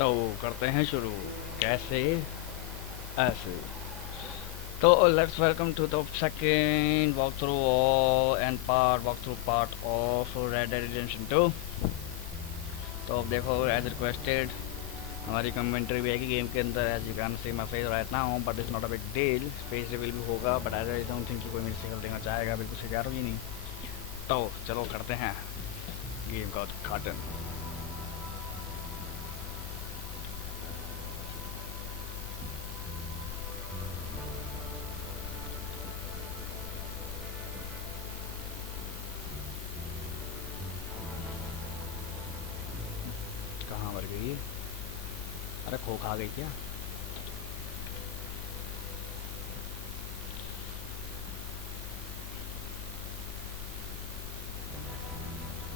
तो करते हैं शुरू। कैसे? ऐसे। तो let's welcome to the second walkthrough and part walkthrough part of Red Dead Redemption 2। तो अब देखो, एज रिक्वेस्टेड हमारी कमेंट्री भी है कि गेम के अंदर as you can see my face right now, but it's not a big deal. Space reveal भी होगा, बट आई डोंट थिंक कि कोई मेरी सिग्नल देना चाहेगा। बिल्कुल से तैयार होगी नहीं। तो चलो करते हैं गेम का उद्घाटन। कहाँ मर गई? अरे खो खा गई क्या?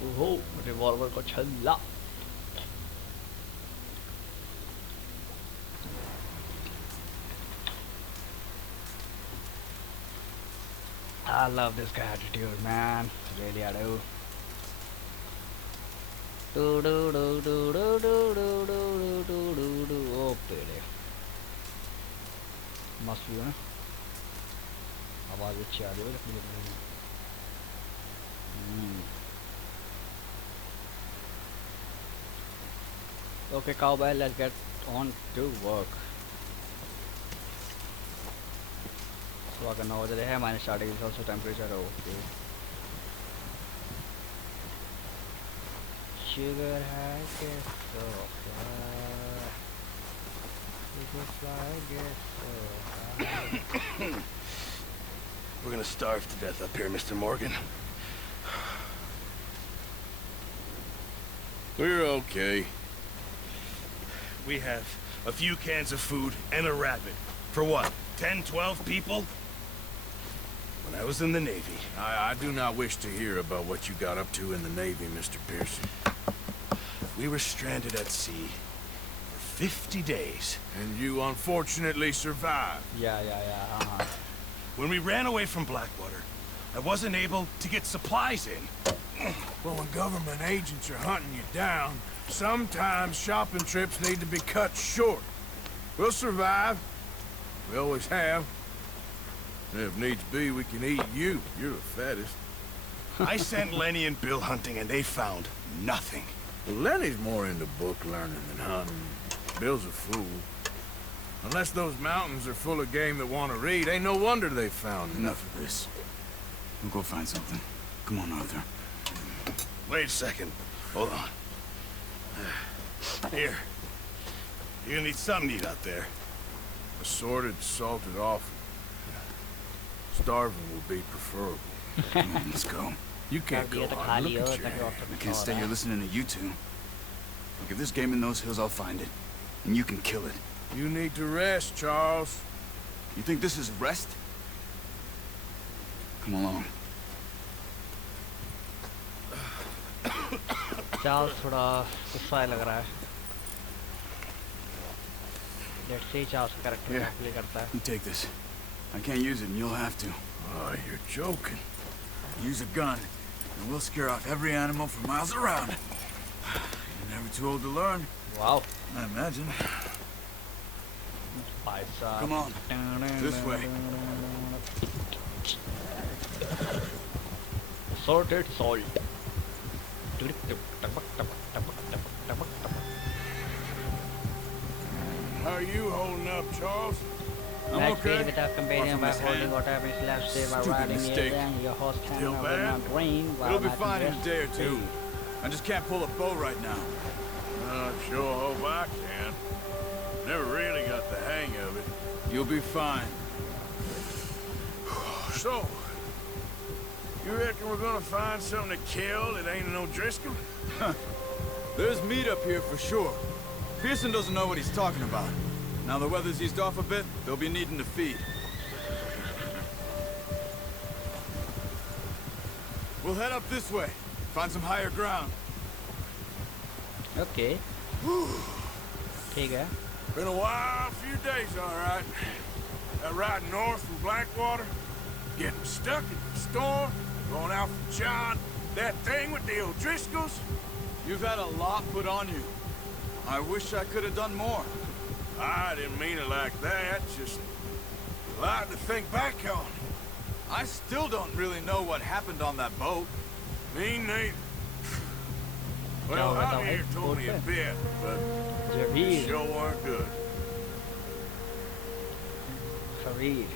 ओहो, रिवॉल्वर को छल्ला। I love this guy attitude, man. Really, I do. Do do do do do do do do do do do. Oh, baby. मस्त भी है ना, आवाज अच्छी आ रही है लकड़ी की। Okay, cowboy, let's get on to work. सुबह का 9 बज रहे हैं, माइनस 60 डिग्री सेल्सियस टेम्परेचर है। ओके, शुगर है के सो We're gonna starve to death up here, Mr. Morgan. We're okay. We have a few cans of food and a rabbit. For what? 10, 12 people? When I was in the Navy. I do not wish to hear about what you got up to in the Navy, Mr. Pearson. We were stranded at sea for 50 days. And you unfortunately survived. Yeah. When we ran away from Blackwater, I wasn't able to get supplies in. Well, when government agents are hunting you down, sometimes shopping trips need to be cut short. We'll survive. We always have. And if needs be, we can eat you. You're the fattest. I sent Lenny and Bill hunting, and they found nothing. Well, Lenny's more into book learning than hunting. Bill's a fool. Unless those mountains are full of game that want to read, ain't no wonder they found Enough of this. We'll go find something. Come on, Arthur. Wait a second. Hold on. Here. You're gonna need something to eat out there. assorted, salted offal. Starving will be preferable. Come on, let's go. You can't go on. Look at your hand. I can't stay here listening to you two. Look, if there's game in those hills, I'll find it. And you can kill it. You need to rest, Charles. You think this is rest? Come along. Charles थोड़ा गुस्सा लग रहा है। Let's see Charles का character play करता है। You take this. I can't use it, and you'll have to. Oh, you're joking. Use a gun, and we'll scare off every animal for miles around. You're never too old to learn. Wow. I imagine. भाई Come on. This way. Sorted salt. How are you holding up, Charles? I'm Back okay. with our companion by holding what happens left stay by Stupid riding mistake. near them. Your horse can Still will bad? not drain while It'll be not fine in a rest. day or two. I just can't pull a bow right now. I sure hope I can. Never really got the hang of it. You'll be fine. So, you reckon we're gonna find something to kill that ain't no Driscoll? There's meat up here for sure. Pearson doesn't know what he's talking about. Now the weather's eased off a bit, they'll be needing to feed. We'll head up this way. Find some higher ground. Okay. ठीक है. Been a wild few days, all right. That ride north from Blackwater, getting stuck in the storm, going out from John, that thing with the O'Driscolls. You've had a lot put on you. I wish I could have done more. I didn't mean it like that, just a lot to think back on. I still don't really know what happened on that boat. Me neither. क्या Well, हुआ था out भाई here told boat me a पे? bit, but Jabir they sure weren't good. Khabir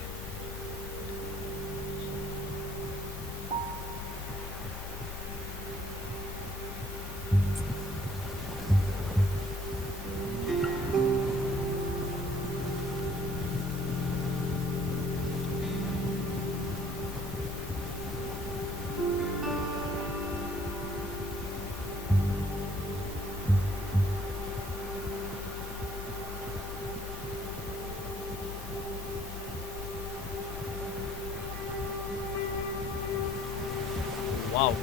wow.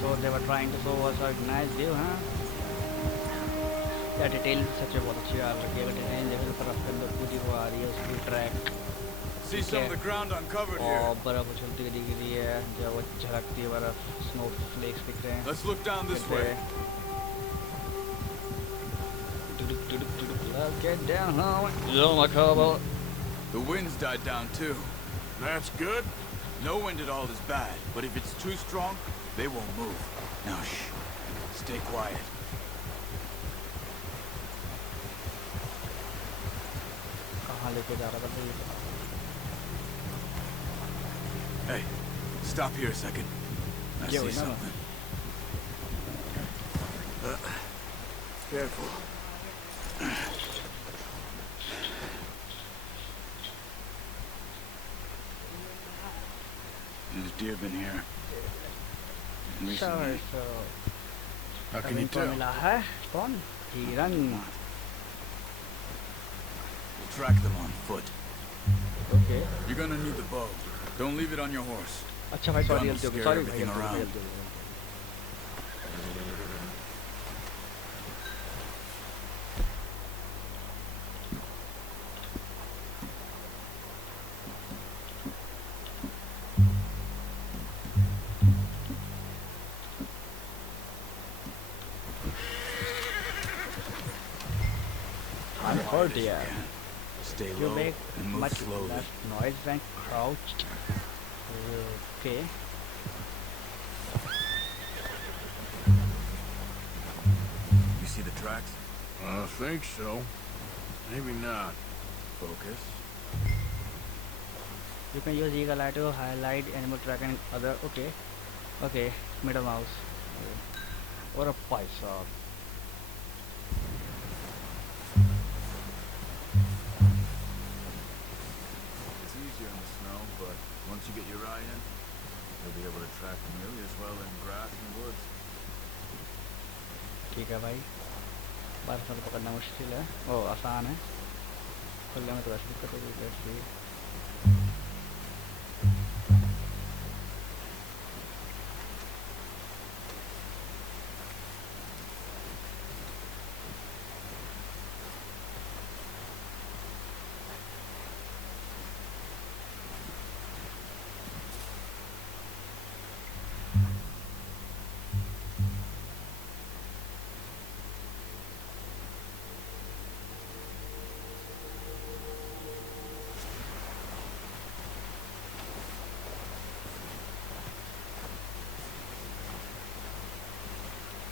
So they were trying to show us a nice view, huh? या detail सच में बहुत अच्छी आ रही है, डिटेल लेवल पर आपके अंदर पूरी वो आ रही है उसकी track See some of the ground uncovered here. और बर्फ उछलती हुई दिख रही है, जब वो झलकती है बर्फ, स्नो फ्लेक्स दिख रहे हैं। Let's look down this दिख रहे way. हैं। Let's get down, homie. Yo, my cowboy. The wind's died down too. That's good. No wind at all is bad, but if it's too strong, they won't move. Now shh. Stay quiet. कहाँ लेके जा रहा था ये बता। Hey, stop here a second. I Yeah, see we know. something. Careful. There's deer been here. Sure, Recently. so How can अभी you इनको tell? मिला है कौन? हिरन। We'll track them on foot. Okay. You're gonna need the bow. Don't leave it on your horse. अच्छा भाई sorry Gun will गलती हो गई scare सॉरी everything around. गलती हो गई। I heard Quiet as you yeah. can. Stay You low make and move much slowly. less noise when crouched. Okay. You see the tracks? I think so. Maybe not. Focus. You can use eagle eye to highlight animal track and other. Okay. Okay. Middle mouse. What a paisa. It's easier in the snow, but once you get your eye in, you'll be able to track them nearly as well in grass and woods. ठीक है भाई बर्फ में तो पकड़ना मुश्किल है ओ आसान है खुले में तो वैसे दिक्कत होगी वैसे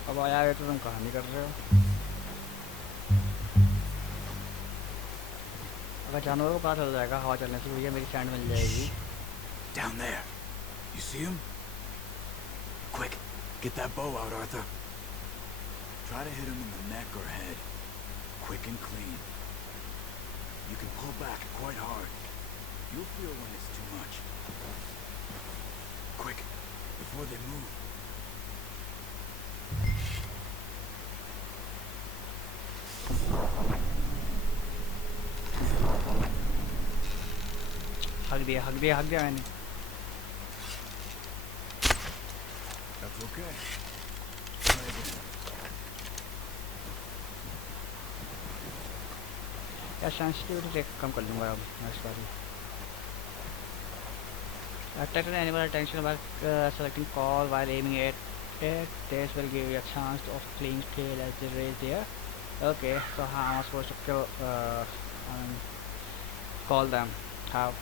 अब आया है तो तुम कहानी कर रहे हो अगर जानवरों को पता चल जाएगा हवा चलने से भैया मेरी सैंड मिल जाएगी Down there. You see him? Quick, get that bow out, Arthur. Try to hit him in the neck or head. Quick and clean. You can pull back quite hard. You'll feel when it's too much. Quick, before they move. हक दिया मैंने That's okay. Try again. या sensitivity कम कर लूँगा अब next bar Attract an animal attention by selecting call while aiming at it. This will give you a chance of fleeing tail as they raise their Okay, so how am I supposed to kill, I mean, call them? How?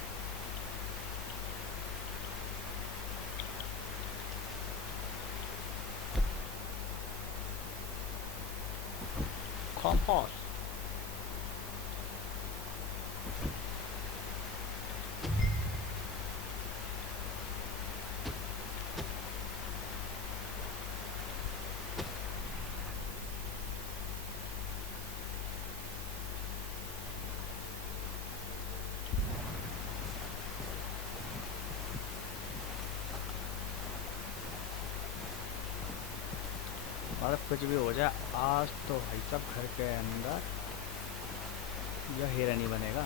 Compass. और कुछ भी हो जाए आज तो भाई सब घर के अंदर यह हीरा नहीं बनेगा।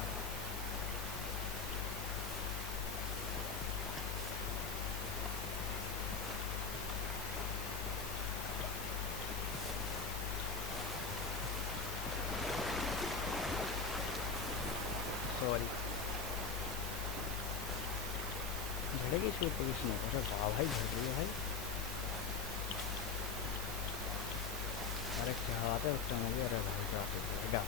सॉरी, झड़ेगी इसके ऊपर किसने? अरे वाह भाई, झड़ रही है भाई। अरे क्या बात है, उस टाइम हो गया। अरे भाई क्या जाएगा।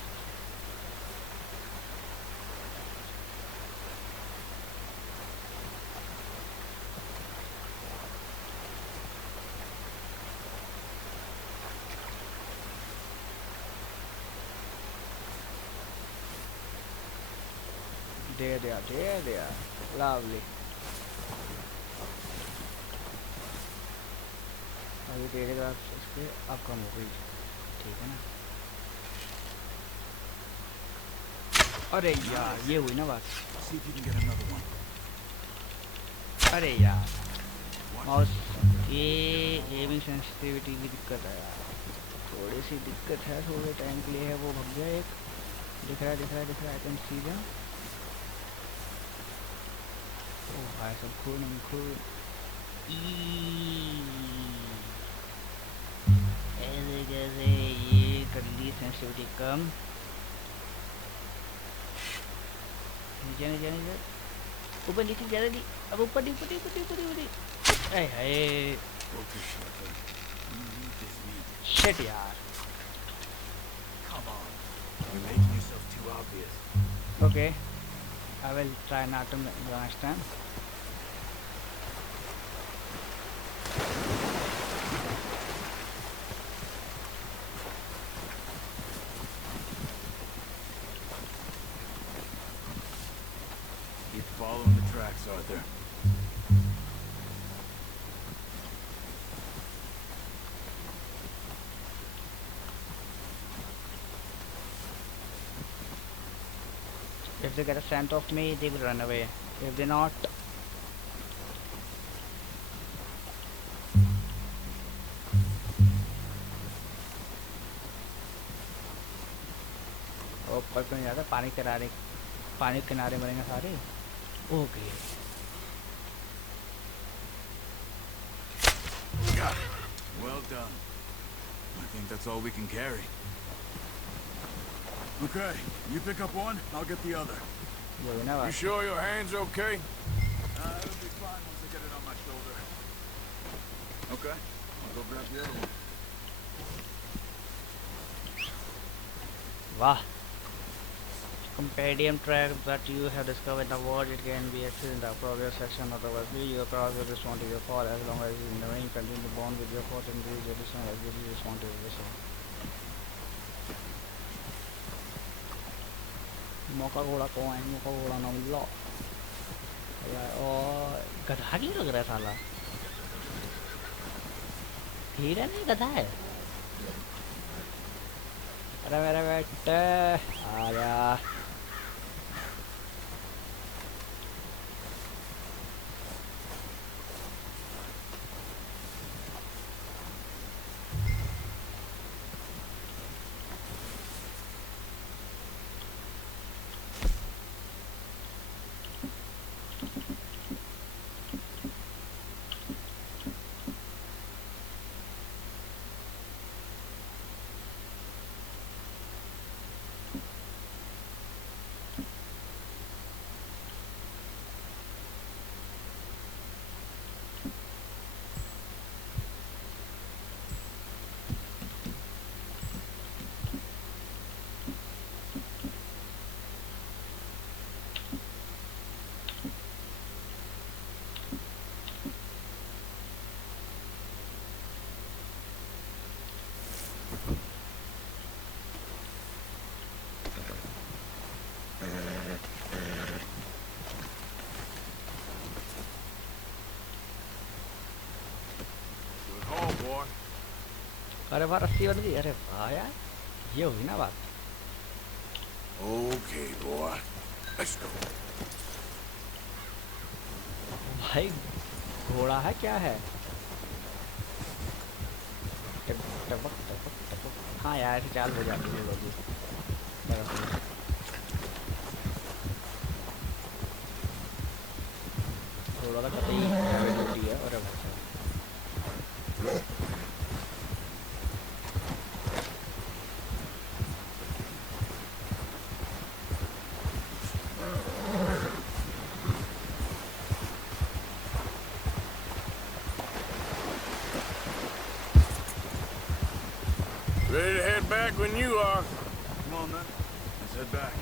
दे दिया लवली। अभी तेरे ग्राफ इसके अब कम हो गई, ठीक है ना। अरे यार ये हुई ना बात। See if you can get another one. अरे यार माउस, ये एमिंग सेंसिटिविटी की दिक्कत है यार, थोड़ी सी दिक्कत है। थोड़े टाइम के लिए है, वो भग गया एक। दिख रहा है, आई कैन सी देम। ओ भाई सब खून ऐसे कैसे ये कर ली सेंसिटिविटी कम। नीचे ऊपर नीचे ज़्यादा दी। अब ऊपर दी। अरे hi Focus, Shepard. You need this meat. Shit यार। Come on. You're making yourself too obvious. Okay, I will try not to next time. Keep following the tracks, Arthur. If they get a scent of me, they will run away. If they not, ऊपर क्यों जाता? पानी के किनारे मरेंगे सारे। Okay Well done. I think that's all we can carry. Okay, you pick up one, I'll get the other. ये हुई ना You बात। sure your hand's okay? It'll be fine once I get it on my shoulder. Okay, I'll go grab the other one. वाह, compendium track that you have discovered in the world, it can be accessed in the progress section of the web. Your cross will respond to your call as long as you remain continue to bond with your force and reach additional as you respond to your mission. मौका घोड़ा कौन है? मौका घोड़ा नाम लो यार। और गधा क्यों लग रहा है साला? हीरा नहीं, गधा है। अरे मेरे बेटे आ जा। अरे वाह रस्सी बन गई, अरे वाह यार, ये हुई ना बात। Okay, boy. Let's go. भाई घोड़ा है क्या है? टपक टपक टपक टपक। हाँ यार ऐसे चाल हो जाती है लोग। घोड़ा तो कतई ड्यूटी है। अरे भाई Ready to head back when you are. Come on, then. Let's head back.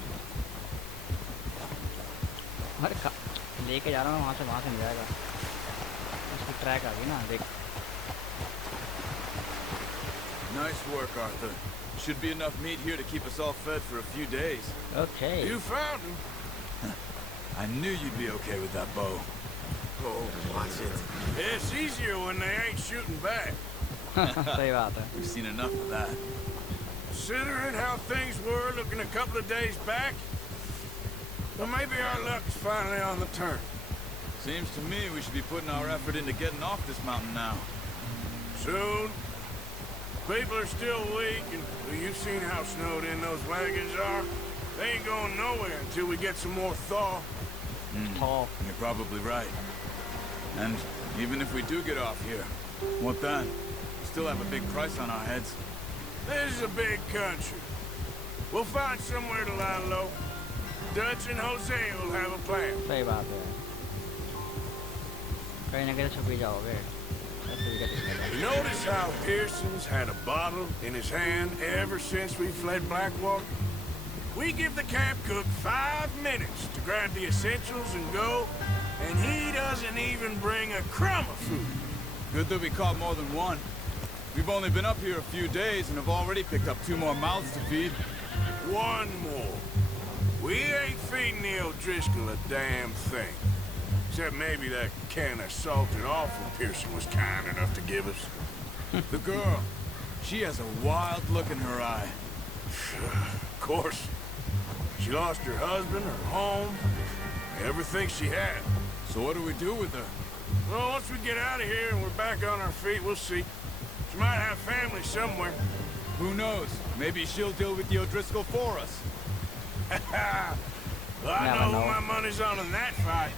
अरे लेके जा रहा हूँ, वहाँ से मिल जाएगा। उसकी ट्रैक आ गई ना, देख। Nice work, Arthur. Should be enough meat here to keep us all fed for a few days. Okay. You found him. I knew you'd be okay with that bow. Oh, watch it. It's easier when they ain't shooting back. सही बात है। We've seen enough of that. Considering how things were looking a couple of days back, well, maybe our luck is finally on the turn. Seems to me we should be putting our effort into getting off this mountain now. Soon. People are still weak, and well, you've seen how snowed in those wagons are. They ain't going nowhere until we get some more thaw. Tall. You're probably right. And even if we do get off here, what then? We still have a big price on our heads. This is a big country. We'll find somewhere to lie low. Dutch and Jose will have a plan. सही बात है। कहीं ना कहीं तो छुप ही जाओगे। ऐसे भी कहते हैं। You notice how Pearson's had a bottle in his hand ever since we fled Blackwater? We give the camp cook 5 minutes to grab the essentials and go, and he doesn't even bring a crumb of food. Good that we caught more than one. We've only been up here a few days and have already picked up 2 more mouths to feed. One more. We ain't feeding the O'Driscoll a damn thing. Except maybe that can of salted offal Pearson was kind enough to give us. The girl, she has a wild look in her eye. Of course. She lost her husband, her home, everything she had. So what do we do with her? Well, once we get out of here and we're back on our feet, we'll see. She might have family somewhere. Who knows? Maybe she'll deal with the O'Driscoll for us. Well, I Never know know. who my money's on in that fight.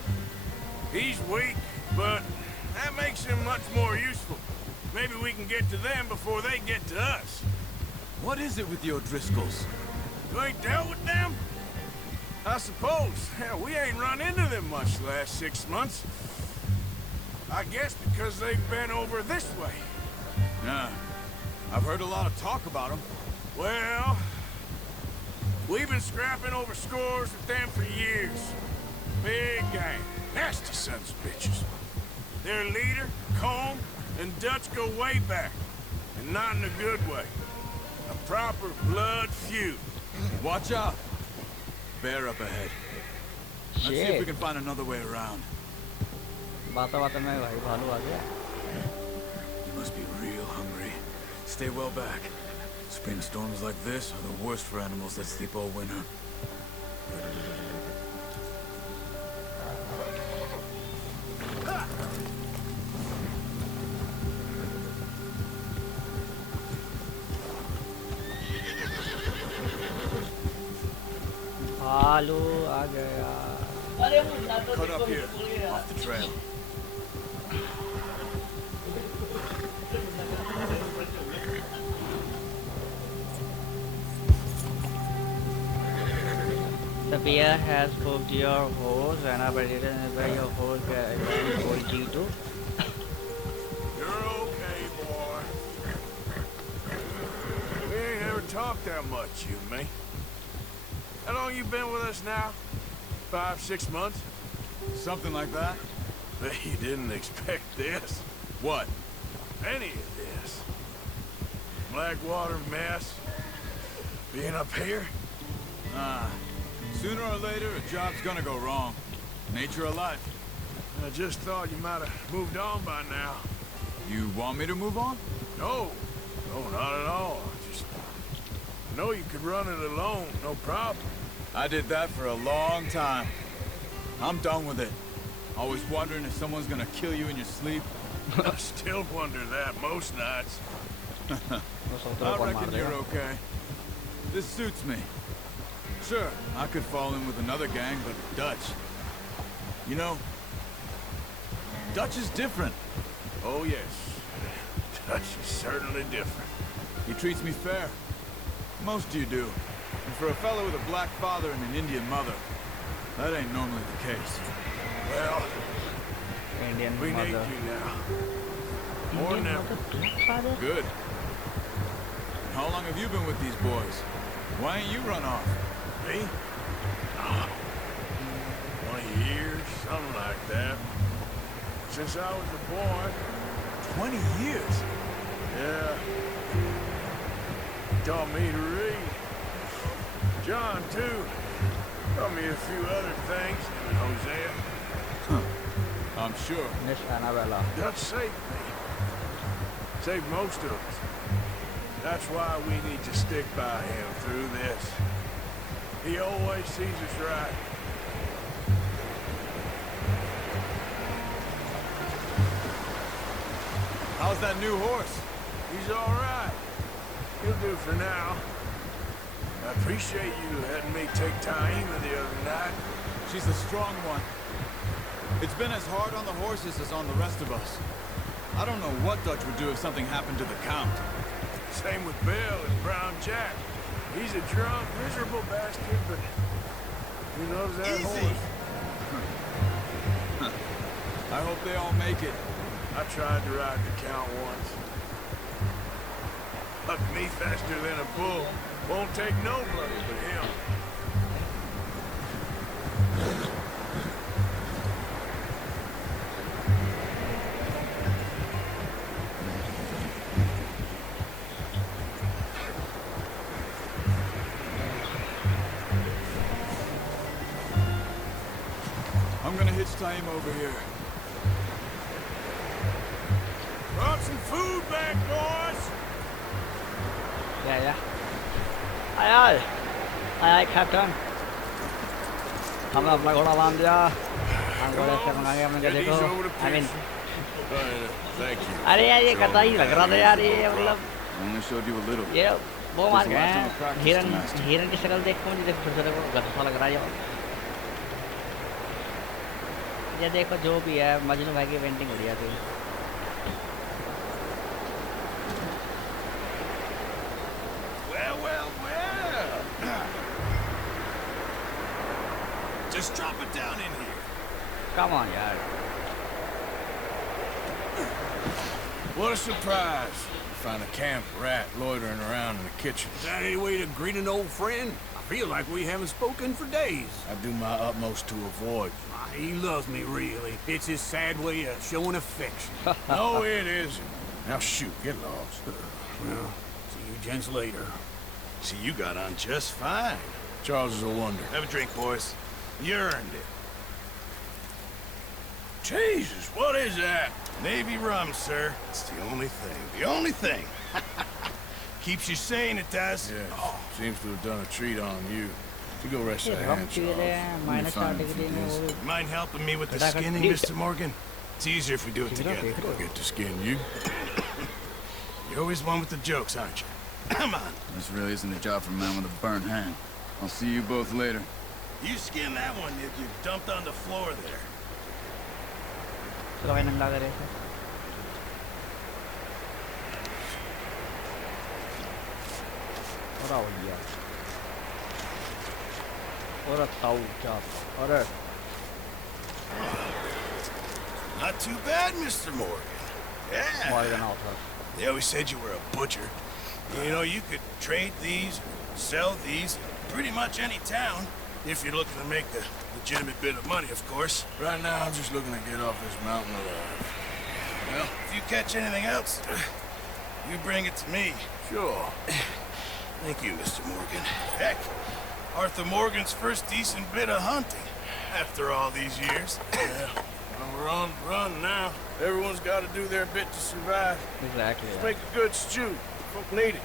He's weak, but that makes him much more useful. Maybe we can get to them before they get to us. What is it with the O'Driscolls? You ain't dealt with them? I suppose. Hell, we ain't run into them much the last 6 months. I guess because they've been over this way. Yeah, I've heard a lot of talk about them. Well, we've been scrapping over scores with them for years. Big gang. Nasty sons of bitches. Their leader, Combe, and Dutch go way back. And not in a good way. A proper blood feud. Watch out! Bear up ahead. Let's see if we Shit. can find another way around. बातों बातों में भाई भालू आ गया। You must be real hungry. Stay well back. Spring storms like this are the worst for animals that sleep all winter. भालू आ गया। Cut up here, off the trail. The bear has spooked your horse and I predicted where your horse is going to. You're okay, boy. We ain't ever talked that much, you and me. How long you been with us now? 5, 6 months? Something like that? Bet you didn't expect this. What? Any of this. Blackwater mess. Being up here? Ah. Sooner or later, a job's gonna go wrong. Nature of life. I just thought you might have moved on by now. You want me to move on? No. Oh, not at all. Just know you could run it alone, no problem. I did that for a long time. I'm done with it. Always wondering if someone's gonna kill you in your sleep. I still wonder that most nights. I reckon you're okay. This suits me. Sure, I could fall in with another gang, but Dutch... You know, Dutch is different. Oh, yes. Dutch is certainly different. He treats me fair. Most of you do. And for a fellow with a black father and an Indian mother, that ain't normally the case. Well, Indian we need mother. you now. More than Indian ever. mother, black father? Good. And how long have you been with these boys? Why ain't you run off? Me? Ah, 20 years, something like that. Since I was a boy. 20 years? Yeah. Taught me to read. John, too. Taught me a few other things, and Hosea. I'm sure. Miss Annabella. Dutch saved me. Saved most of us. That's why we need to stick by him through this. He always sees us right. How's that new horse? He's all right. He'll do for now. I appreciate you letting me take Taima the other night. She's a strong one. It's been as hard on the horses as on the rest of us. I don't know what Dutch would do if something happened to the Count. Same with Bill and Brown Jack. He's a drunk, miserable bastard, but he loves that horse. I hope they all make it. I tried to ride the Count once. Hucked me faster than a bull. Won't take nobody but him. I'm gonna hitch Taim over here. Brought some food back, boys. Yeah. Aye, Captain. हमने अपना घोड़ा बांध दिया हम घोड़े से मंगाएंगे हमने क्या Get देखो these over to I mean Thank you. अरे यार ये कता ही लग रहा था यार ये मतलब I only showed you a little. ये वो मार There's a गए lot हैं to the practice, हिरन Master. हिरन की शक्ल देख के मुझे देखो फिर से देखो गधा सा लग रहा है ये देखो जो भी है मजनू भाई की पेंटिंग बढ़िया थी Well. Just drop it down in here. come on यार What a surprise. Find a camp rat loitering around in the kitchen. Is that any way to greet an old friend? I feel like we haven't spoken for days. I do my utmost to avoid. He loves me, really. It's his sad way of showing affection. No, it isn't. Now shoot, get lost. Well, see you gents later. See, you got on just fine. Charles is a wonder. Have a drink, boys. You earned it. Jesus, what is that? Navy rum, sir. It's the only thing. The only thing. Keeps you sane, it does. Yeah, seems to have done a treat on you. You go rest ये that rum hand, P Charles. रहे हैं minus 4 degree में वो भी Mind helping me with the But I got skinning, bleed. Mr. Morgan? It's easier if we do it Take it off, together. take it I'll get to skin you. You're always one with the jokes, aren't you? Come on. This really isn't a job for a man with a burnt hand. I'll see you both later. You skin that one that you dumped on the floor there. चलो भाई नंगा करे और आओ यार और ताऊ क्या अरे Not too bad, Mr. Morgan. Yeah. Morgan out first. They always said you were a butcher. You know, you could trade these, sell these, pretty much any town, if you're looking to make a legitimate bit of money, of course. Right now, I'm just looking to get off this mountain alive. Well, if you catch anything else, you bring it to me. Sure. Thank you, Mr. Morgan. Heck, Arthur Morgan's first decent bit of hunting after all these years. Yeah. Well, we're on the run now. Everyone's got to do their bit to survive. Exactly. Let's make a good stew. completed.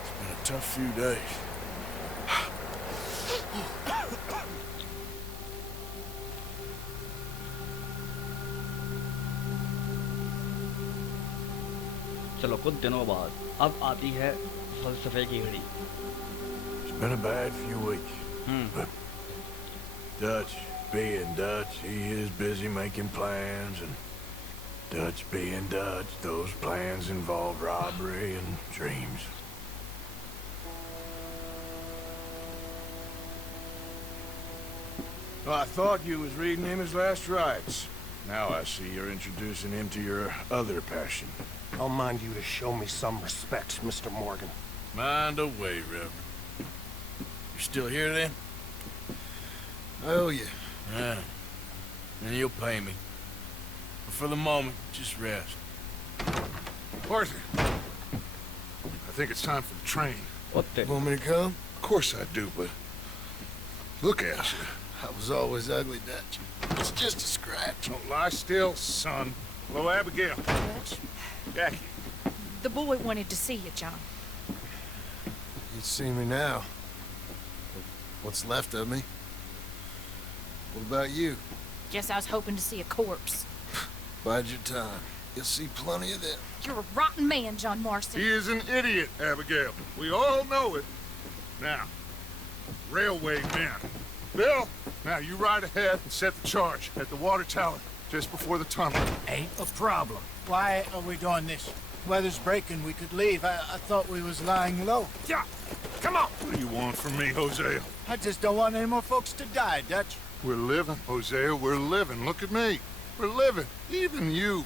It's been a tough few days. चलो कुछ दिनों बाद अब आती है फलसफे की घड़ी। It's been a bad few weeks. But Dutch being Dutch, he is busy making plans, and Dutch being Dutch, those plans involve robbery and dreams. Well, I thought you was reading him his last rites. Now I see you're introducing him to your other passion. I'll mind you to show me some respect, Mr. Morgan. Mind away, Reverend. You're still here, then? I owe you. Yeah. And you'll pay me. But for the moment, just rest. Arthur, I think it's time for the train. What the? Want me to come? Of course I do, but look at you. I was always ugly, Dutch. It's just a scratch. Don't lie still, son. Hello, Abigail. Jackie. The boy wanted to see you, John. You'd see me now. What's left of me? What about you? Guess I was hoping to see a corpse. Bide your time. You'll see plenty of them. You're a rotten man, John Marston. He is an idiot, Abigail. We all know it. Now, railway men. Bill, now you ride ahead and set the charge at the water tower just before the tunnel. Ain't a problem. Why are we doing this? Weather's breaking, we could leave. I thought we was lying low. Yeah, come on. What do you want from me, Hosea? I just don't want any more folks to die, Dutch. We're living, Hosea, we're living. Look at me. We're living, even you.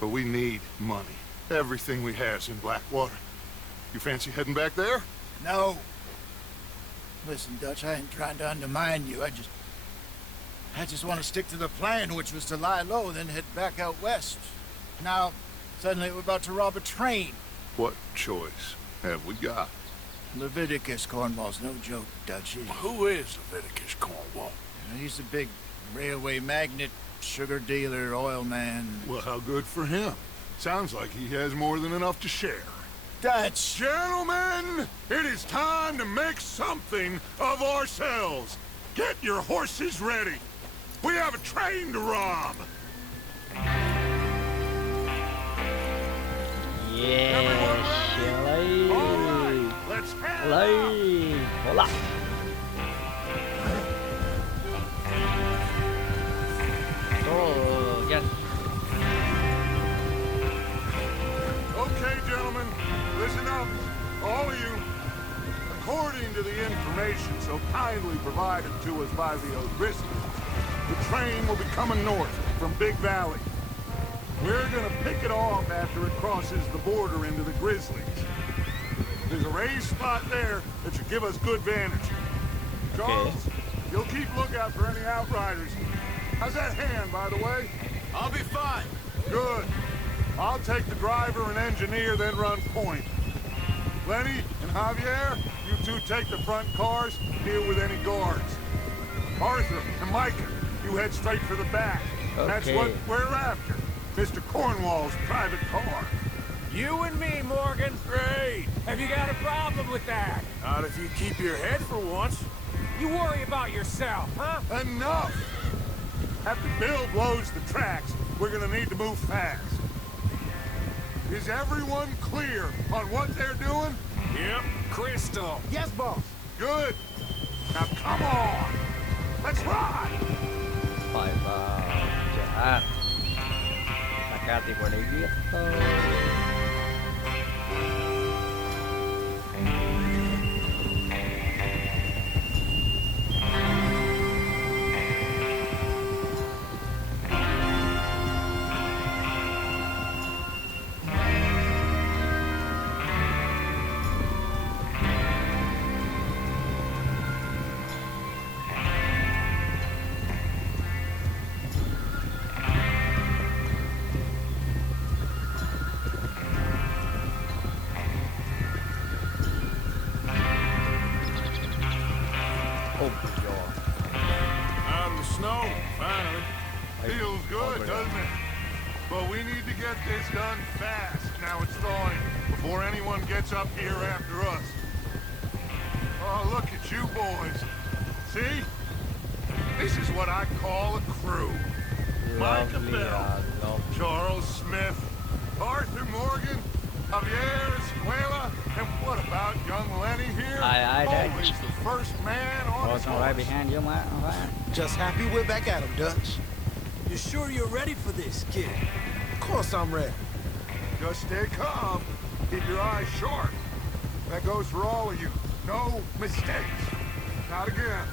But we need money. Everything we have's in Blackwater. You fancy heading back there? No. Listen, Dutch, I ain't trying to undermine you. I just want to stick to the plan, which was to lie low, then head back out west. Now, suddenly we're about to rob a train. What choice have we got? Leviticus Cornwall's no joke, Dutch. Who is Leviticus Cornwall? He's a big railway magnate, sugar dealer, oil man. Well, how good for him. Sounds like he has more than enough to share. Dutch! Gentlemen, it is time to make something of ourselves. Get your horses ready. We have a train to rob. Yes, All right, let's head out. Lay, hola. Oh, yes. Okay, gentlemen, listen up, all of you. According to the information so kindly provided to us by the O'Driscolls, the train will be coming north from Big Valley. We're gonna pick it off after it crosses the border into the Grizzlies. There's a raised spot there that should give us good vantage. Charles, you'll keep lookout for any outriders. How's that hand, by the way? I'll be fine. Good. I'll take the driver and engineer, then run point. Lenny and Javier, you two take the front cars, deal with any guards. Arthur and Micah, you head straight for the back. That's Okay. what we're after. Mr. Cornwall's private car. You and me, Morgan. Great. Have you got a problem with that? Not if you keep your head for once. You worry about yourself, huh? Enough! After Bill blows the tracks, we're gonna need to move fast. Is everyone clear on what they're doing? Yep. Crystal. Yes, boss. Good. Now come on. Let's ride. Bye bye. Jahat. Nakati po na dito. Oh, God. Out of the snow, finally. Feels good, doesn't it? But we need to get this done fast. Now it's thawing. before anyone gets up here after us. Oh, look at you boys. See? This is what I call a crew. Micah Lovely, Bell, lovely. Charles Smith, Arthur Morgan, Javier Escuela, and what about young Lenny here? Aye, Dad. Always the first man on his Walking right horse. behind you, man. Just happy we're back at 'em, Dutch. You sure you're ready for this, kid? Of course I'm ready. Just stay calm. Keep your eyes sharp. That goes for all of you. No mistakes. Not again.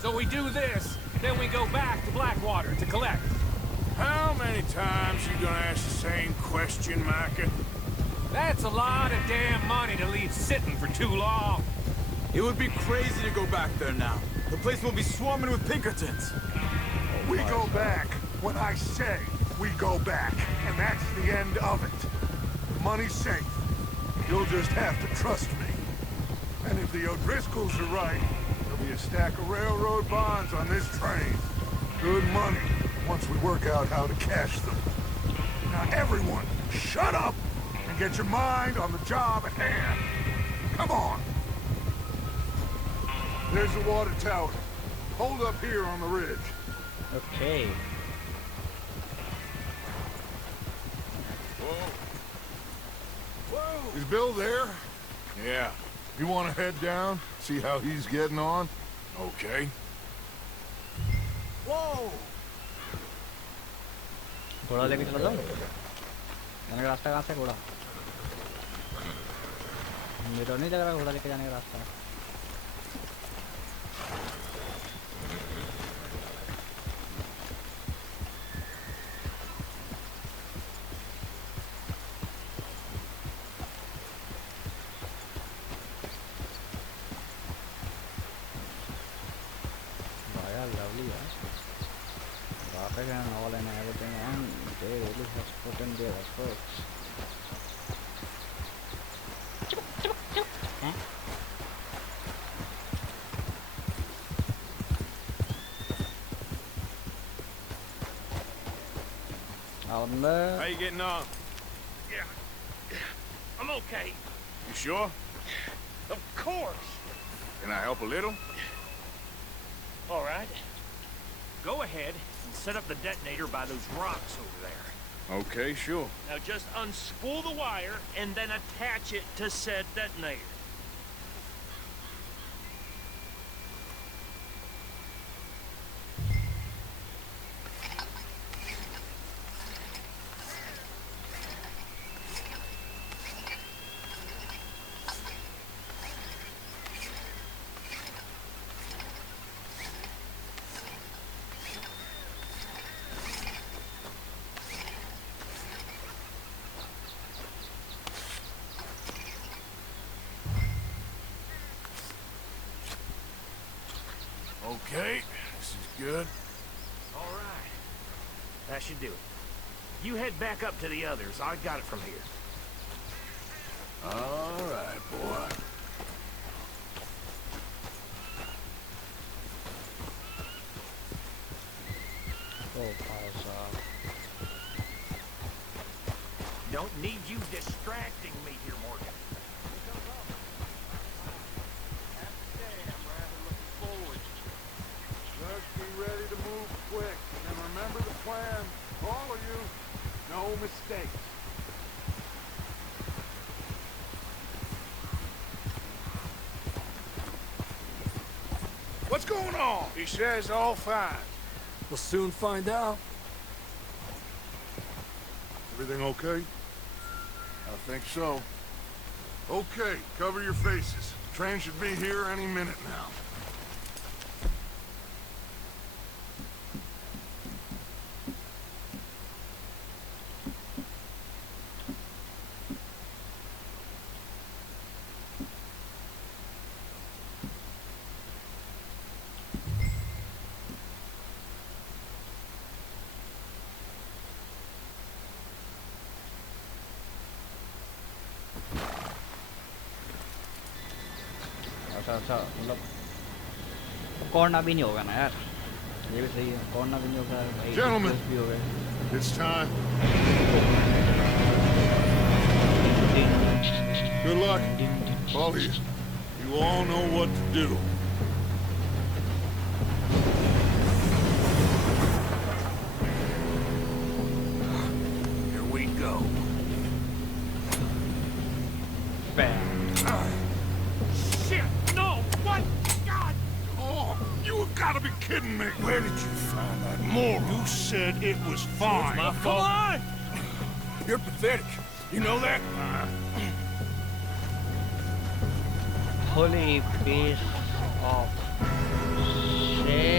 So we do this, then we go back to Blackwater to collect. How many times you gonna ask the same question, Micah? That's a lot of damn money to leave sitting for too long. It would be crazy to go back there now. The place will be swarming with Pinkertons. We go back when I say we go back, and that's the end of it. The money's safe. You'll just have to trust me. And if the O'Driscolls are right, there'll be a stack of railroad bonds on this train. Good money, once we work out how to cash them. Now everyone, shut up and get your mind on the job at hand. Come on. There's the water tower. Hold up here on the ridge. Okay. Is Bill there? Yeah. You want to head down? See how he's getting on? Okay. Whoa! घोड़ा लेके चला जाऊँ जाने का रास्ता कहाँ से घोड़ा मुझे तो नहीं लग रहा घोड़ा लेके जाने का रास्ता lovely, graphic and all and everything, and they really have put in their efforts. How you getting on? Yeah. I'm okay. You sure? Of course. Can I help a little? All right. Go ahead and set up the detonator by those rocks over there. Okay, sure. Now just unspool the wire and then attach it to said detonator. Okay, this is good. All right. That should do it. You head back up to the others. I got it from here. All right, boy. Don't need you distracting me here, Morgan. Just be ready to move quick, and remember the plan. All of you, no mistakes. What's going on? He says all fine. We'll soon find out. Everything okay? I think so. Okay, cover your faces. Train should be here any minute now. अच्छा मतलब corner भी नहीं होगा ना यार ये भी सही है कॉर्नर भी नहीं होगा भाई Gentlemen, भी हो गए it's time. Good luck. All of you. You all know what to do. Here we go. Bam. Shit! No! What? God! Oh, you have got to be kidding me. Where did you find that moron? You said it was fine. my Come fault. on! You're pathetic. You know that? Holy piece of shit.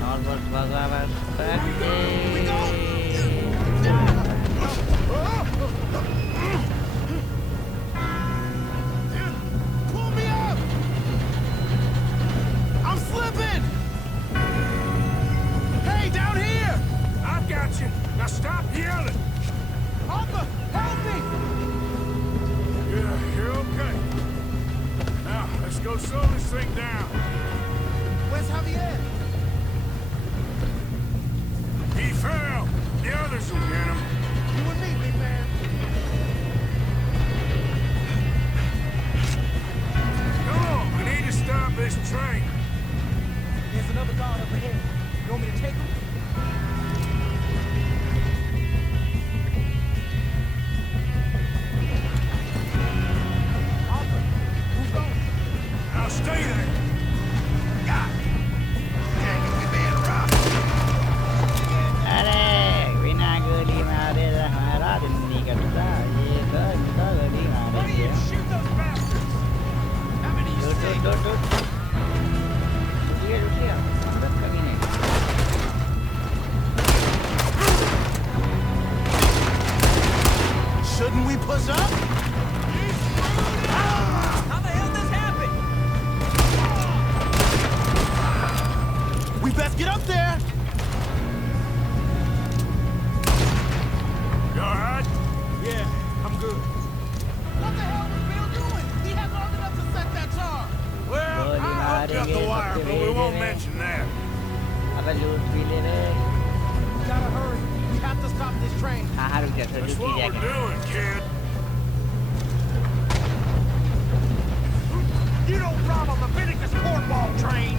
Not what was I expecting. Pull me up! I'm slipping! Hey, down here! I got you. Now stop yelling. Arthur, help me! Yeah, you're okay. Now, let's go slow this thing down. Where's Javier? He fell. The others will get him. You and me, big man. Come on, we need to stop this train. There's another guard up ahead. You want me to take him? Arthur, who's going? Now stay there. अरे बिना गोली मारे हमारा दिन नहीं कटता ये तो इनका गोली मारेंगे लूट लूटिए मदद कभी नहीं Shouldn't we push up? How the hell this happened? We best get up there! You all right? Yeah, I'm good. What the hell was Bill doing? He had long enough to set that charge. Well, गोली I hooked up the मारेंगे wire, सबसे but we भेज won't रहे mention that. अबे लूट भी ले रहे We gotta hurry. We have to stop this train. हाँ रुक जा सर That's लूट what ही we're जाएगा doing, kid. You don't rob a Leviticus cornball train!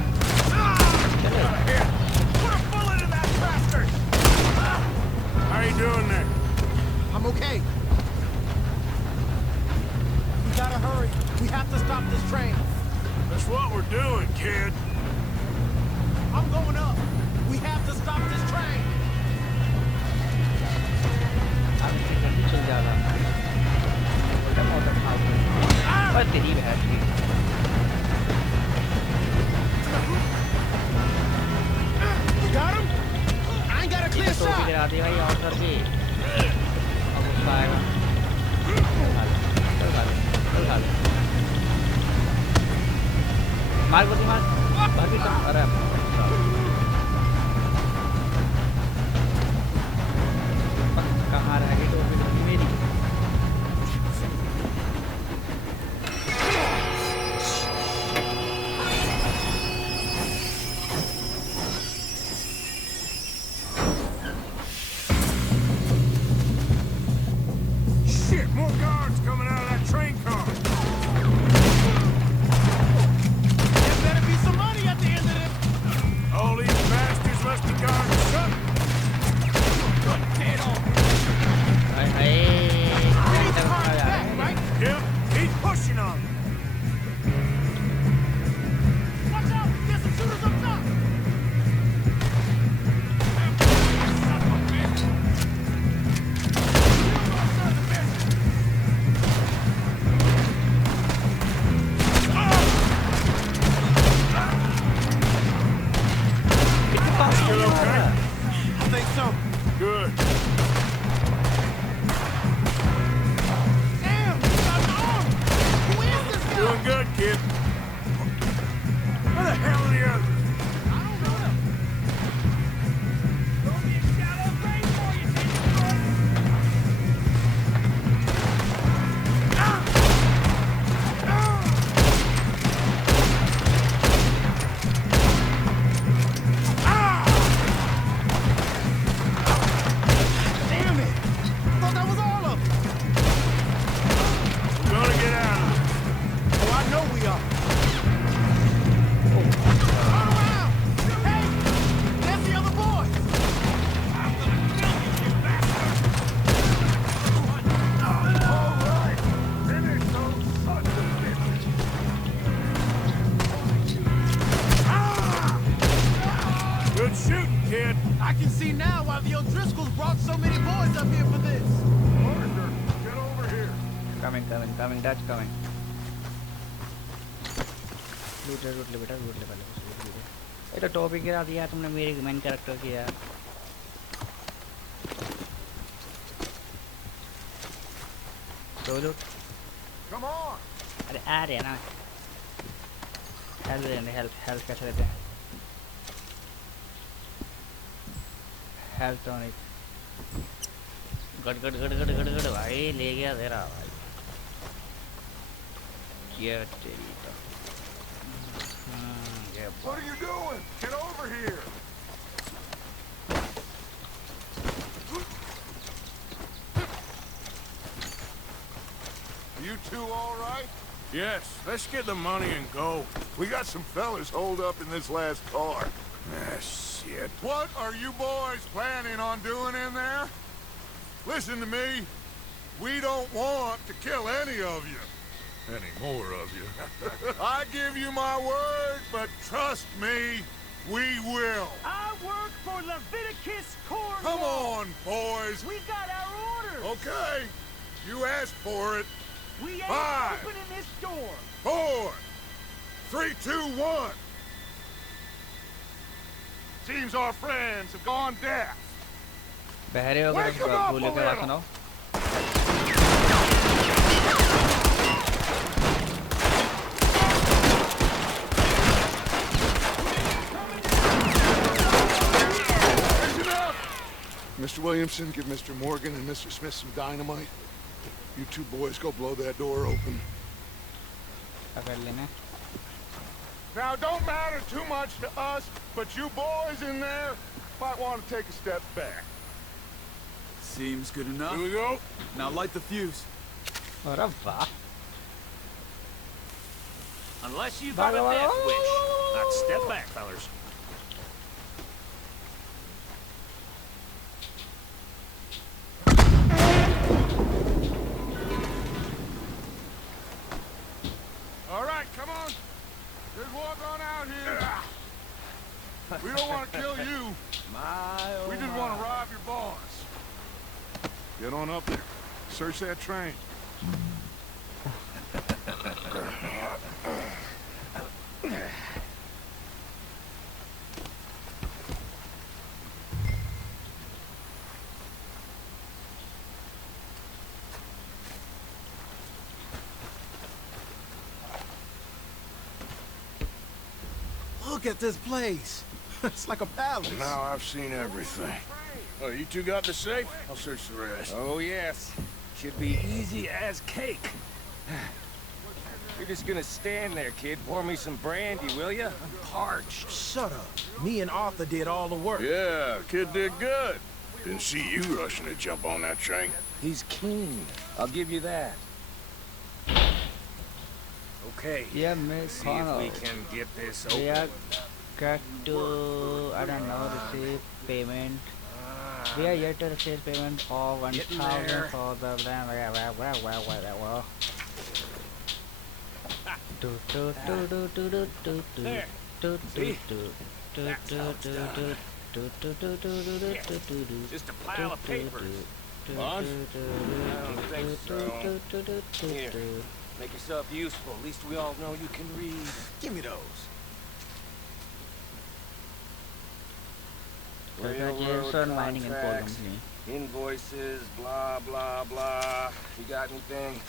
चलो Here, Put a bullet in that bastard! how you doing there? I'm okay. We gotta hurry. We have to stop this train. That's what we're doing, kid. I'm going up. We have to stop this train. अब जल्दी चल जा रहा है बोलता motor खाओ बस तेरी भैंस की You got him? I ain't got a clear तो भी shot. गिरा दी भाई और कर दी अब गुस्सा आएगा चल खा ले मार गोली मार भागी तो अरे कहाँ रह गई टोपी टोपी मेरी Shit, more guards coming out of that train car. There better be some money at the end of this. All these bastards must have gone to something. Hi hi We need to hurry back, right? Yep, he's pushing on me. Watch out! There's some shooters up top. You okay? I think so. Good. Damn! He's got an arm. Who is this guy? Doing good, kid. Where the hell are the others? I don't know him. Throw me a shallow grave for you, Damn it! I thought that was all of them. coming, that's coming. लूट ले बेटा, लूट ले पहले कुछ लूट ले। ये तो टॉपिक गिरा दिया तुमने मेरे मेन कैरेक्टर की यार। तो लूट। Come on. अरे आ रहे हैं ना। हेल्थ कैसे लेते हैं? हेल्थ तो नहीं। गड़ भाई ले गया तेरा भाई। क्या तेरी तो। What are you doing? Get over here. You two all right? Yes, let's get the money and go. We got some fellas holed up in this last car. Ah, shit. What are you boys planning on doing in there? Listen to me. We don't want to kill any of you. Any more of you. I give you my word, but trust me, we will. I work for Leviticus Corps. Come on, boys. We got our orders. Okay. You asked for it. We ain't 5, opening this door. 4, 3, 2, 1. Seems our friends have gone deaf. बहरे हो गए तो बोले के बात सुनाओ। Mr. Williamson, give Mr. Morgan and Mr. Smith some dynamite. You two boys go blow that door open. Now, don't matter too much to us, but you boys in there might want to take a step back. Seems good enough. Here we go. Now light the fuse. अरे वाह। Unless you got a death wish. Now step back, fellas. All right, come on. Just walk on out here. We don't want to kill you. We just want to rob your boss. Get on up there. Search that train. Look at this place. It's like a palace. Now I've seen everything. Oh, you two got the safe? I'll search the rest. Oh, yes. Should be easy as cake. You're just gonna stand there, kid. Pour me some brandy, will ya? I'm parched. Shut up. Me and Arthur did all the work. Yeah, kid did good. Didn't see you rushing to jump on that train. He's keen. I'll give you that. Okay. Yeah, Miss See if we can get this open. We are got to, I don't know, receive payment. We are yet to receive payment for 1,000 for the Just a pile of papers. Bonds? I don't think so. Here, make yourself useful. At least we all know you can read. Give me those. Jameson Mining and Coal Company. Invoices, blah, blah, blah. You got anything?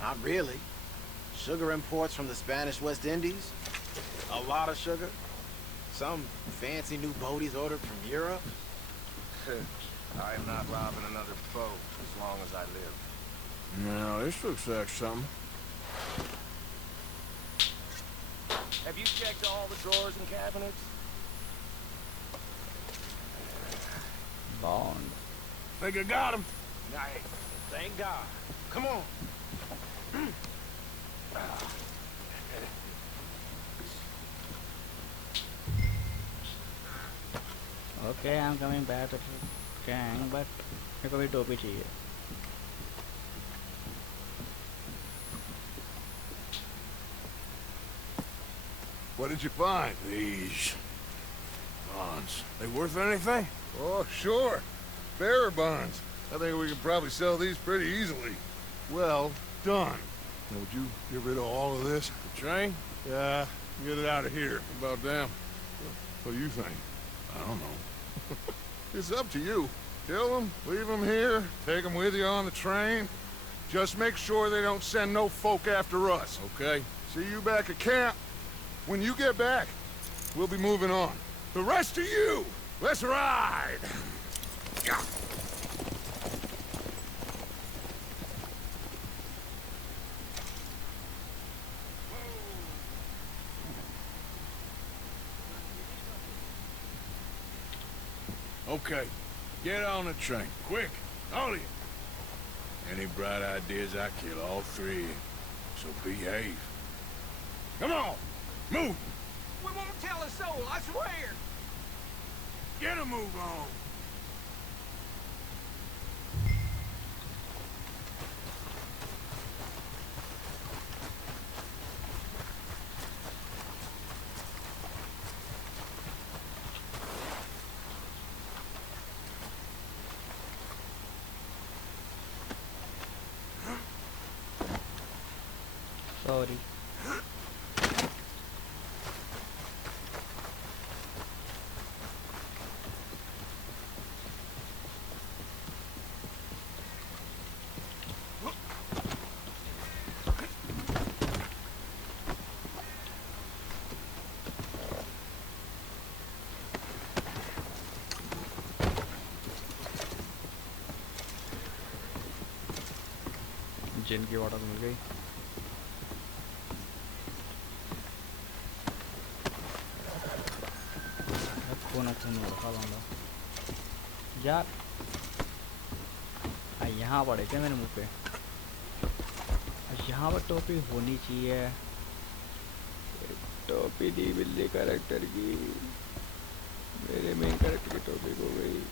Not really. Sugar imports from the Spanish West Indies. A lot of sugar. Some fancy new boat he's ordered from Europe. I am not robbing another boat as long as I live. No, this looks like something. Have you checked all the drawers and cabinets? Bond. Think I got him. Nice. Thank God. Come on. Okay, I'm coming back to the gang, but मेरे को भी टोपी चाहिए. What did you find? These bonds. They worth anything? Oh, sure. Bearer bonds. I think we can probably sell these pretty easily. Well, done. Now, would you get rid of all of this? The train? Yeah, get it out of here. What about them? What do you think? I don't know. It's up to you. Kill them, leave them here, take them with you on the train. Just make sure they don't send no folk after us. Okay. See you back at camp. When you get back, we'll be moving on. The rest of you, let's ride! Yeah. Okay. Get on the train. Quick. All of you. Any bright ideas, I kill all three. So behave. Come on! Move! We won't tell a soul, I swear! Get a move on! Sorry. जिन की water मिल गई खून रखा लूँगा यार यहाँ पड़े थे मेरे मुंह पे यहाँ पर टोपी होनी चाहिए टोपी दी बिल्ली कैरेक्टर की मेरे मेन कैरेक्टर की टोपी हो गई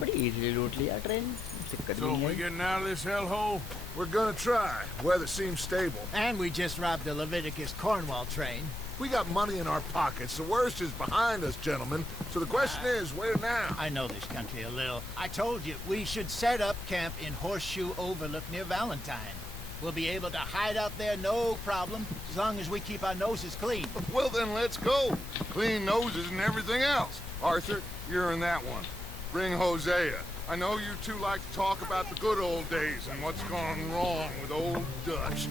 बड़ी इजीली लूट लिया ट्रेन दिक्कत So नहीं we है getting out of this hellhole? We're gonna try. Weather seems stable. And we just robbed the Leviticus Cornwall train. We got money in our pockets. The worst is behind us, gentlemen. So the question is, where now? I know this country a little. I told you, we should set up camp in Horseshoe Overlook near Valentine. We'll be able to hide out there no problem, as long as we keep our noses clean. Well, then let's go. Clean noses and everything else. Arthur, you're in that one. Bring Hosea. I know you two like to talk about the good old days and what's gone wrong with old Dutch.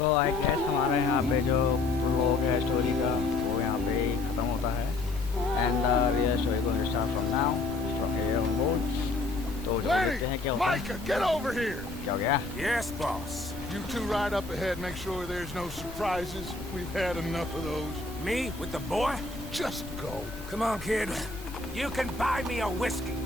तो I guess हमारा यहाँ पे जो prologue है story का वो यहाँ पे ख़त्म होता है एंड रियल स्टोरी को start from now from here onwards तो देखते हैं क्या होता है Micah, get over here! क्या हो गया Yes, boss. You two ride up ahead, make sure there's no surprises. We've had enough of those. Me with the boy? Just go. Come on, kid. You can buy me a whiskey.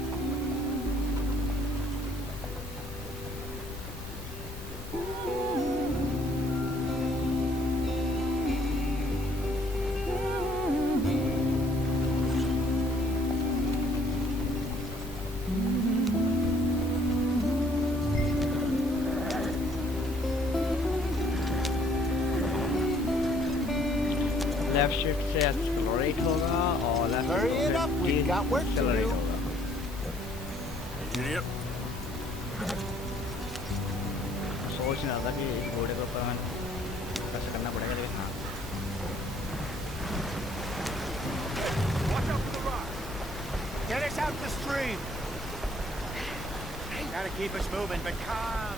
Left shift से एक्सप्लोरेट होगा और left Hurry it up, we've got work to accelerate do. होगा. Yep. सोच रहा था कि घोड़े के ऊपर हमें कैसे करना पड़ेगा लेकिन हाँ. Watch out for the rock. Get us out the stream. Gotta keep us moving, but calm.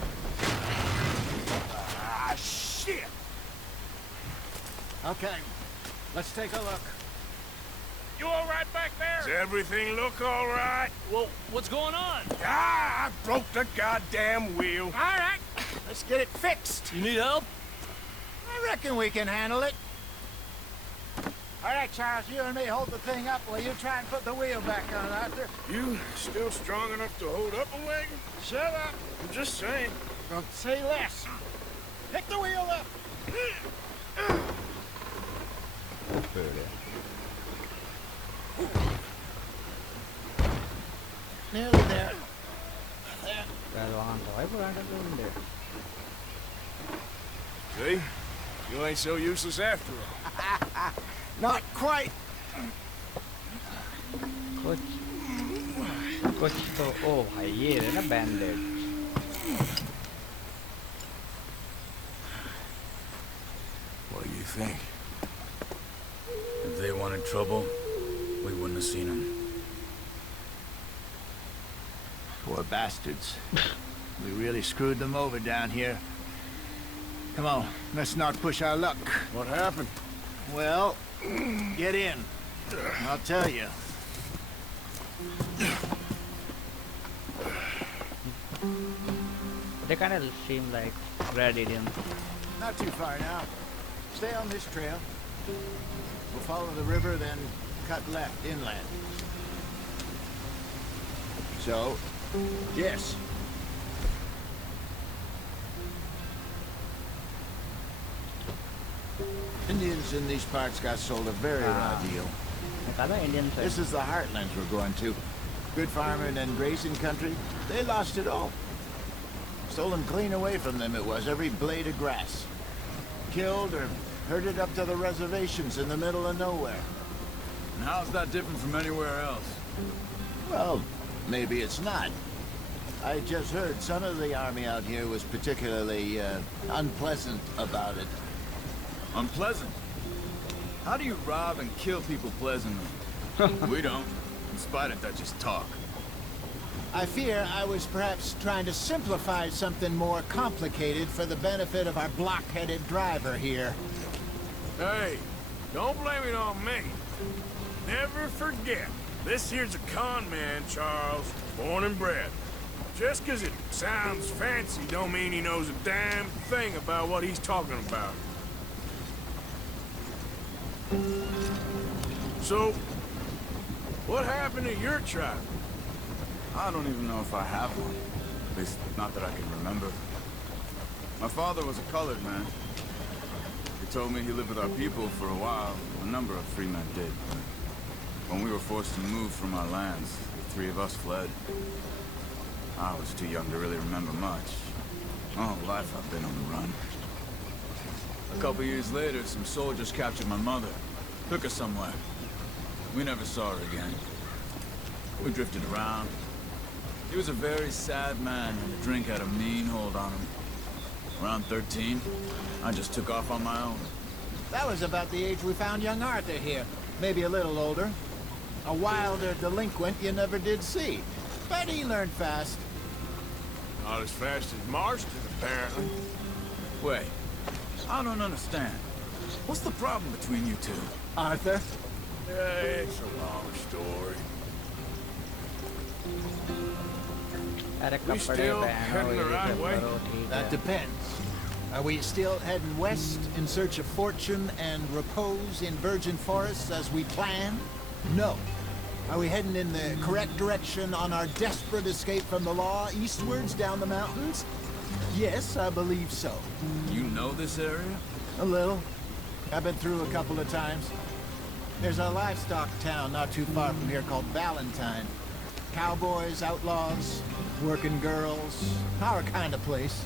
Ah, shit! Okay, let's take a look. You all right back there? Does everything look all right? Well, what's going on? Ah, I broke the goddamn wheel. All right, let's get it fixed. You need help? I reckon we can handle it. All right, Charles, you and me hold the thing up while you try and put the wheel back on, Arthur. You still strong enough to hold up a wagon? Shut up. I'm just saying. Don't say less. Pick the wheel up. Böyle. Nearly there. पहलवान तो है पुराना तो उनके. See? You ain't so useless after all. Not quite. कुछ तो ओ भाई ये है ना बैंडेड. What do you think? If they wanted trouble, we wouldn't have seen them. Poor bastards. We really screwed them over down here. Come on, let's not push our luck. What happened? Well, get in. I'll tell you. They kind of seem like red Indians. Not too far now. Stay on this trail. We'll follow the river, then cut left inland. So, yes. Indians in these parts got sold a very raw deal. निकाला Indian से. This is the heartlands we're going to. Good farming and grazing country. They lost it all. Stolen clean away from them it was, every blade of grass. Killed or herded up to the reservations in the middle of nowhere. And how's that different from anywhere else? Well, maybe it's not. I just heard some of the army out here was particularly unpleasant about it. Unpleasant? How do you rob and kill people pleasantly? We don't, in spite of Dutch's talk. I fear I was perhaps trying to simplify something more complicated for the benefit of our block-headed driver here. Hey, don't blame it on me. Never forget, this here's a con man, Charles, born and bred. Just 'cause it sounds fancy don't mean he knows a damn thing about what he's talking about. So, what happened to your tribe? I don't even know if I have one. At least, not that I can remember. My father was a colored man. He told me he lived with our people for a while. A number of free men did. When we were forced to move from our lands, the three of us fled. I was too young to really remember much. My whole life I've been on the run. A couple years later, some soldiers captured my mother. Took her somewhere. We never saw her again. We drifted around. He was a very sad man, and the drink had a mean hold on him. Around 13, I just took off on my own. That was about the age we found young Arthur here. Maybe a little older. A wilder delinquent you never did see. But he learned fast. Not as fast as Marston, apparently. Wait, I don't understand. What's the problem between you two? Arthur? It's a long story. अरे We कपड़े still पहनो heading the ये right सब way? करो ठीक That है. depends. Are we still heading west in search of fortune and repose in virgin forests as we planned? No. Are we heading in the correct direction on our desperate escape from the law eastwards down the mountains? Yes, I believe so. You know this area? A little. I've been through a couple of times. There's a livestock town not too far from here called Valentine. Cowboys, outlaws, working girls, our kind of place.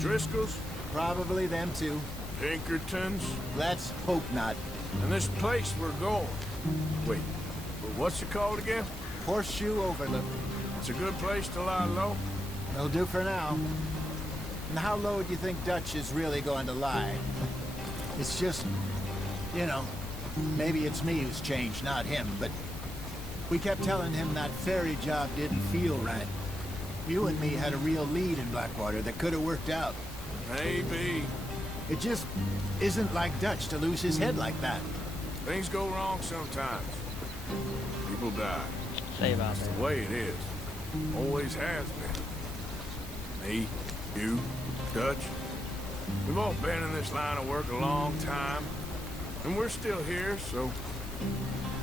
Driscolls? Probably them too. Pinkertons? Let's hope not. And this place we're going. Wait, what's it called again? Horseshoe Overlook. It's a good place to lie low. They'll do for now. And how low do you think Dutch is really going to lie? It's just, you know, maybe it's me who's changed, not him, but we kept telling him that ferry job didn't feel right. You and me had a real lead in Blackwater that could have worked out. Maybe. It just isn't like Dutch to lose his head like that. Things go wrong sometimes. People die. सही बात It's है. the way it is. Always has been. Me, you, Dutch. We've all been in this line of work a long time. And we're still here, so...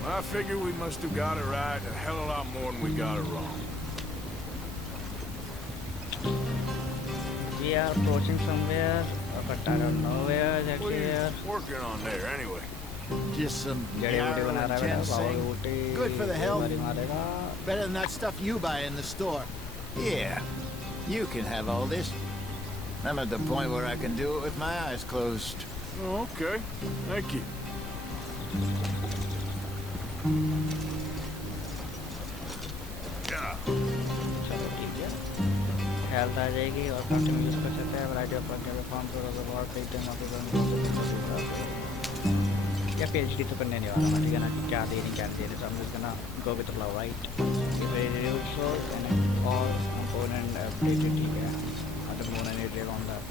I figure we must have got it right a hell of a lot more than we got it wrong. We are approaching somewhere, but I don't know where What are exactly. you working on there, anyway? Just some जड़ी बूटी yarrow बना and रहा है बेटा, ginseng. बावली बूटी. Good for the health. बीमारी मारेगा. Better than that stuff you buy in the store. Yeah, you can have all this. I'm at the point where I can do it with my eyes closed. Oh, okay. Thank you. Yeah. चलो ठीक है. Health आ जाएगी और काफी use कर सकते हैं. Variety of form को बहुत सही टाइम आपको या PhD तो करने नहीं वाला मैं, ठीक है ना, क्या दे नहीं क्या दे रहे. So I'm just gonna go with the flow, right? If I reduce so and all component updated, ठीक है. I don't want any detail on that.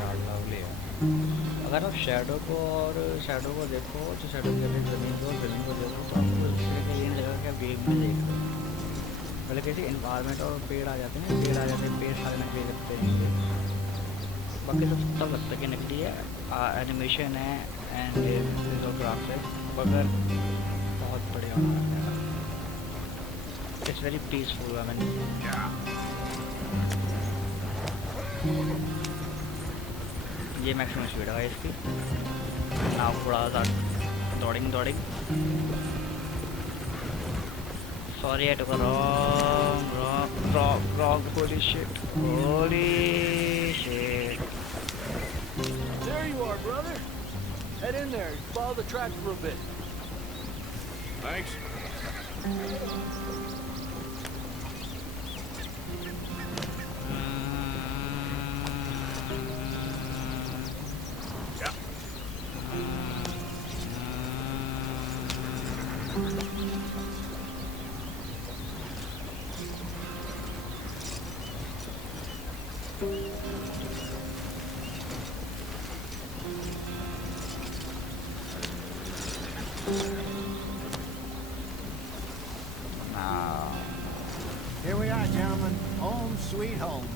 यार lovely है. अगर आप शैडो को देखो तो शैडो की अगर ज़मीन को देखो तो आपको इससे ये नहीं लगेगा कि आप गेम में देख रहे हो. पहले कैसे इन्वायरमेंट और पेड़ आ जाते हैं, पेड़ सारे नकली लगते हैं. बाकी सब लगता है कि नकली है. एनिमेशन है एंड ग्राफ है, मगर बहुत बढ़िया बना है. It's very peaceful. I mean ये मैक्सिमम स्पीड है इसकी. नाव थोड़ा सा दौड़िंग. Sorry, I took a wrong. Holy shit. There you are, brother. Head in there. Follow the tracks for a bit. Thanks. Yeah. Now, Here we are, gentlemen. Home sweet home.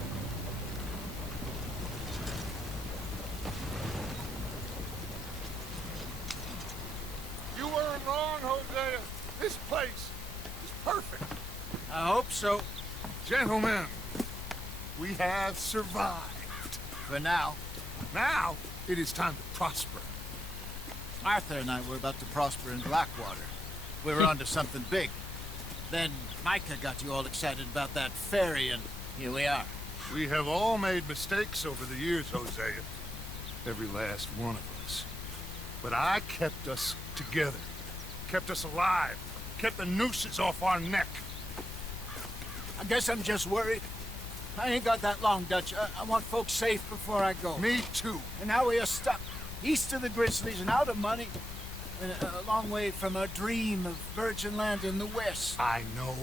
You weren't wrong, Hosea. This place is perfect. I hope so. Gentlemen, we have survived. For now. Now, it is time to prosper. Arthur and I were about to prosper in Blackwater. We were onto something big. Then Micah got you all excited about that ferry, and here we are. We have all made mistakes over the years, Hosea. Every last one of us. But I kept us together. Kept us alive. Kept the nooses off our neck. I guess I'm just worried. I ain't got that long, Dutch. I want folks safe before I go. Me too. And now we are stuck east of the Grizzlies and out of money. And a long way from our dream of virgin land in the west. I know,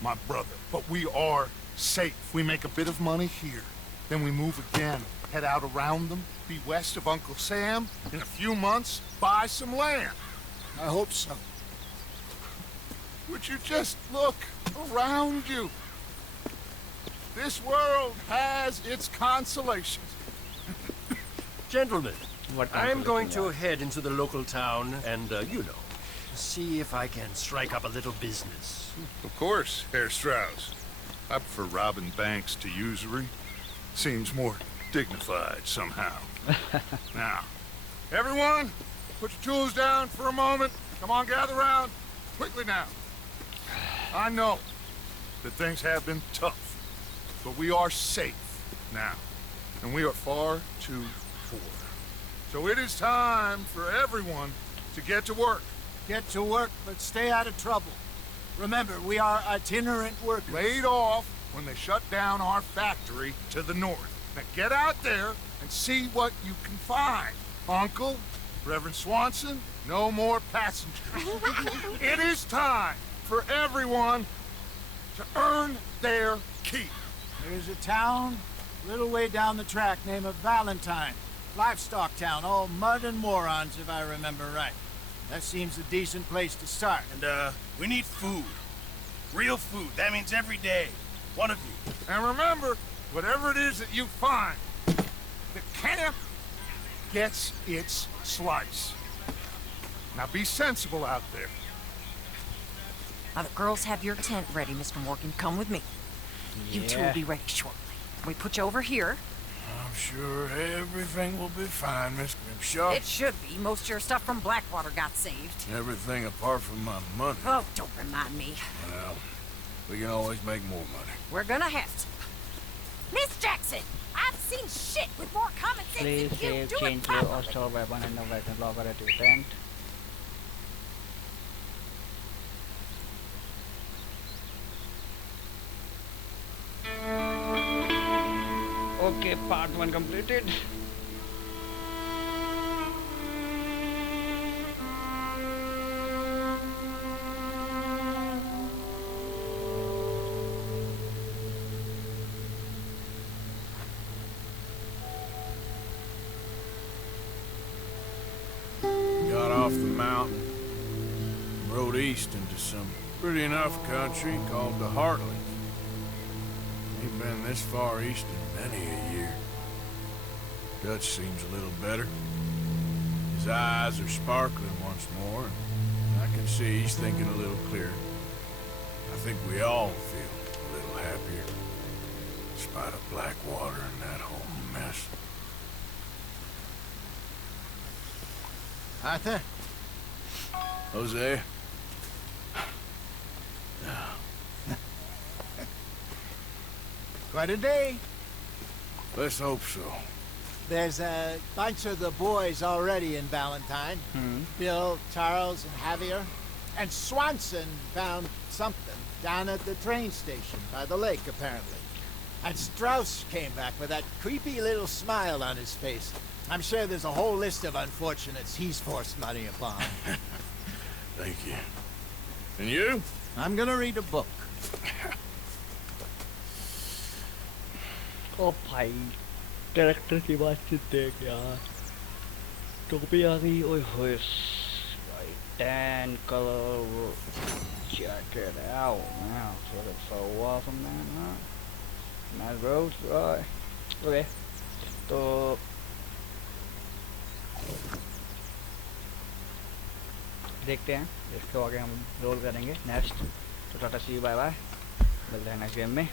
my brother. But we are safe. We make a bit of money here. Then we move again. Head out around them. Be west of Uncle Sam. In a few months, buy some land. I hope so. Would you just look around you? This world has its consolations. Gentlemen, What kind I'm of going looking to head into the local town and, see if I can strike up a little business. Of course, Herr Strauss. I prefer robbing banks to usury. Seems more dignified somehow. Now, everyone, put your tools down for a moment. Come on, gather round. Quickly now. I know that things have been tough, but we are safe now, and we are far too poor. So it is time for everyone to get to work. Get to work, but stay out of trouble. Remember, we are itinerant workers. Laid off when they shut down our factory to the north. Now get out there and see what you can find. Uncle, Reverend Swanson, no more passengers. It is time for everyone to earn their keep. There's a town a little way down the track named Valentine. Livestock town, all mud and morons, if I remember right. That seems a decent place to start. And, we need food. Real food. That means every day. One of you. And remember, whatever it is that you find, the camp gets its slice. Now be sensible out there. Now the girls have your tent ready, Mr. Morgan. Come with me. You two will be ready shortly. We put you over here. I'm sure everything will be fine, Miss Grimshaw. It should be. Most of your stuff from Blackwater got saved. Everything apart from my money. Oh, don't remind me. Well, we can always make more money. We're gonna have to. Miss Jackson, I've seen shit with more common sense Please than you. save, Do it change your or properly. store weapon and no weapon locker at your tent. Okay, part 1 completed. Got off the mountain, rode east into some pretty enough country called the Heartlands. Ain't been this far east in many a year. Dutch seems a little better. His eyes are sparkling once more, and I can see he's thinking a little clearer. I think we all feel a little happier, in spite of Blackwater and that whole mess. Arthur? Jose? Quite a day. Let's hope so. There's a bunch of the boys already in Valentine. Bill, Charles, and Javier. And Swanson found something down at the train station by the lake, apparently. And Strauss came back with that creepy little smile on his face. I'm sure there's a whole list of unfortunates he's forced money upon. Thank you. And you? I'm gonna read a book. ओ भाई character की बातचीत देख यार टोपी आ गई ओए होए भाई tan color check it out man so awesome man huh? Nice roads right okay तो देखते हैं इसको आगे हम रोल करेंगे नेक्स्ट तो टाटा सी बाय बाय मिलते हैं नेक्स्ट गेम में